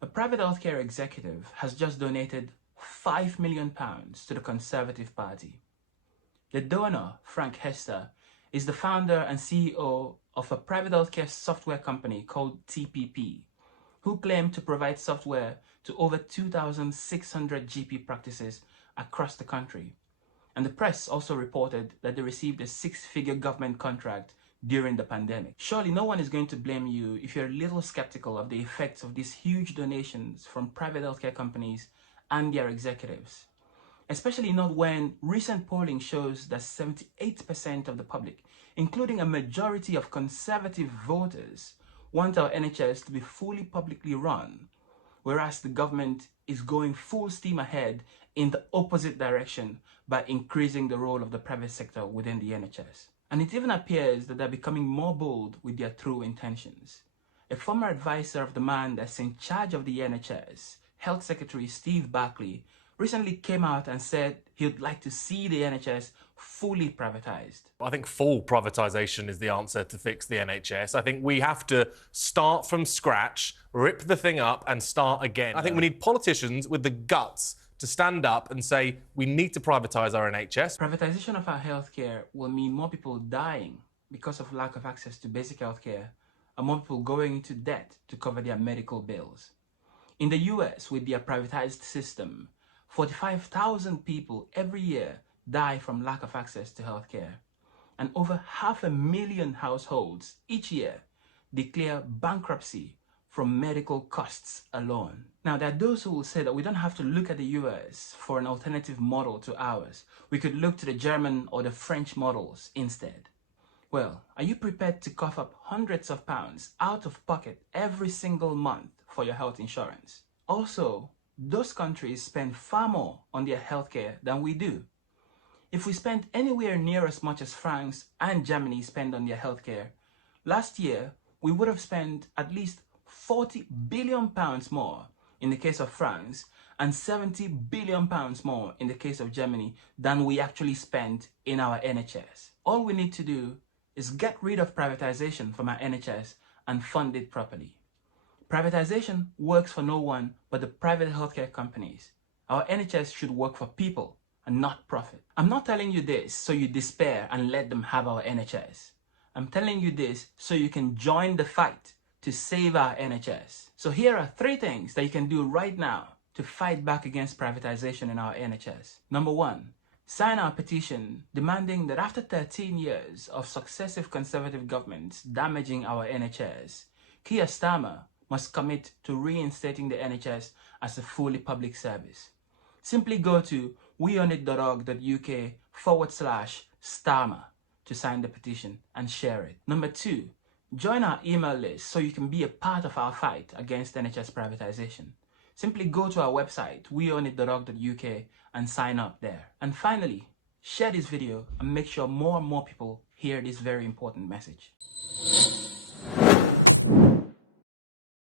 A private healthcare executive has just donated £5 million to the Conservative Party. The donor, Hester, is the founder and CEO of a private healthcare software company called TPP, who claim to provide software to over 2,600 GP practices across the country. And the press also reported that they received a six-figure government contract during the pandemic. Surely no one is going to blame you if you're a little skeptical of the effects of these huge donations from private healthcare companies and their executives. Especially not when recent polling shows that 78% of the public, including a majority of conservative voters, want our NHS to be fully publicly run, whereas the government is going full steam ahead in the opposite direction by increasing the role of the private sector within the NHS. And it even appears that they're becoming more bold with their true intentions. A former advisor of the man that's in charge of the NHS, Health Secretary Steve Barclay, recently came out and said he'd like to see the NHS fully privatised. I think full privatisation is the answer to fix the NHS. I think we have to start from scratch, rip the thing up and start again. I think we need politicians with the guts to stand up and say we need to privatise our NHS. Privatisation of our healthcare will mean more people dying because of lack of access to basic healthcare and more people going into debt to cover their medical bills. In the US, with their privatised system, 45,000 people every year die from lack of access to healthcare, and over 500,000 households each year declare bankruptcy from medical costs alone. Now, there are those who will say that we don't have to look at the US for an alternative model to ours. We could look to the German or the French models instead. Well, are you prepared to cough up hundreds of pounds out of pocket every single month for your health insurance? Also, those countries spend far more on their healthcare than we do. If we spent anywhere near as much as France and Germany spend on their healthcare, last year we would have spent at least £40 billion more in the case of France and £70 billion more in the case of Germany than we actually spent in our NHS. All we need to do is get rid of privatization from our NHS and fund it properly. Privatization works for no one but the private healthcare companies. Our NHS should work for people and not profit. I'm not telling you this so you despair and let them have our NHS. I'm telling you this so you can join the fight to save our NHS. So here are 3 things that you can do right now to fight back against privatization in our NHS. Number 1, sign our petition demanding that after 13 years of successive conservative governments damaging our NHS, Keir Starmer must commit to reinstating the NHS as a fully public service. Simply go to weonit.org.uk/Starmer to sign the petition and share it. Number 2, join our email list so you can be a part of our fight against NHS privatization. Simply go to our website, weonit.org.uk, and sign up there. And finally, share this video and make sure more and more people hear this very important message.